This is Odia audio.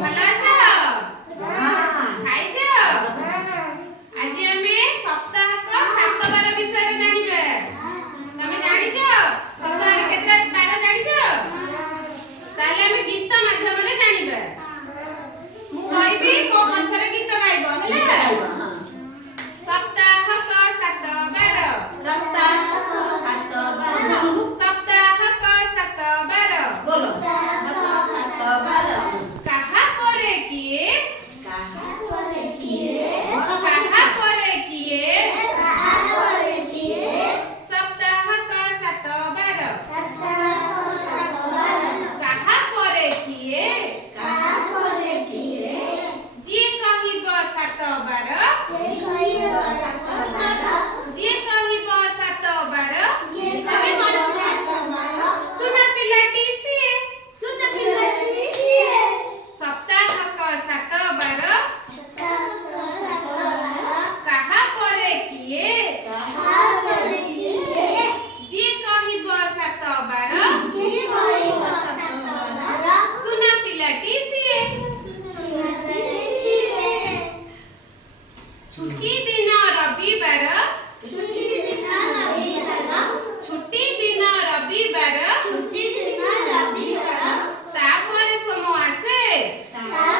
ଭଲ ଅଛ? ଖାଇଛ? ଆଜି ଆମେ ସପ୍ତାହକ 7 ବାର ବିଷୟରେ ଜାଣିବା। ତମେ ଜାଣିଛ ସପ୍ତାହରେ କେତେଟା ବାର ଜାଣିଛ? ତାହେଲେ ଆମେ ଗୀତ ମାଧ୍ୟମରେ ଜାଣିବା। ମୁଁ କହିବି ମୋ ପଛରେ ଗୀତ ଗାଇବ ହେଲା। ସପ୍ତାହକ 7 ବାର, ସପ୍ତାହକ 7 ବାର, ସପ୍ତାହକ 7 ବାର, ବୋଲ 7 ବାର। କାହା ପରେ କିଏ? କାହା ପରେ କିଏ? କାହା ପରେ କିଏ? କାହା ପରେ କିଏ? ସପ୍ତାହକ 7 ବାର, ସପ୍ତାହକ 7 ବାର। କାହା ପରେ କିଏ? କାହା ପରେ କିଏ? ଯିଏ କହିବ 7 ବାର, ସେ କହିବ 7 ବାର। ଯିଏ କହିବ 7 ବାର, ଯିଏ କହିବ 7 ବାର। ସୁନା ପିଲାଟି ସିଏ। ସୁନ ପିଲାଟି ସିଏ। ସପ୍ତାହକ 7 ବାର, ସପ୍ତାହକ 7 ବାର। କାହା ପରେ କିଏ? କାହା ପରେ କିଏ? ଯିଏ କହିବ 7 ବାର, ଯିଏ କହିବ 7 ବାର। ସୁନା ପିଲାଟି ସିଏ। ଛୁଟି ଦିନ ରବିବାର, ଛୁଟି ଦିନ ରବିବାର। ଛୁଟି ଦିନ ରବିବାର, ଛୁଟି ଦିନ ରବିବାର। ତାପରେ ସୋମ ଆସେ, ତା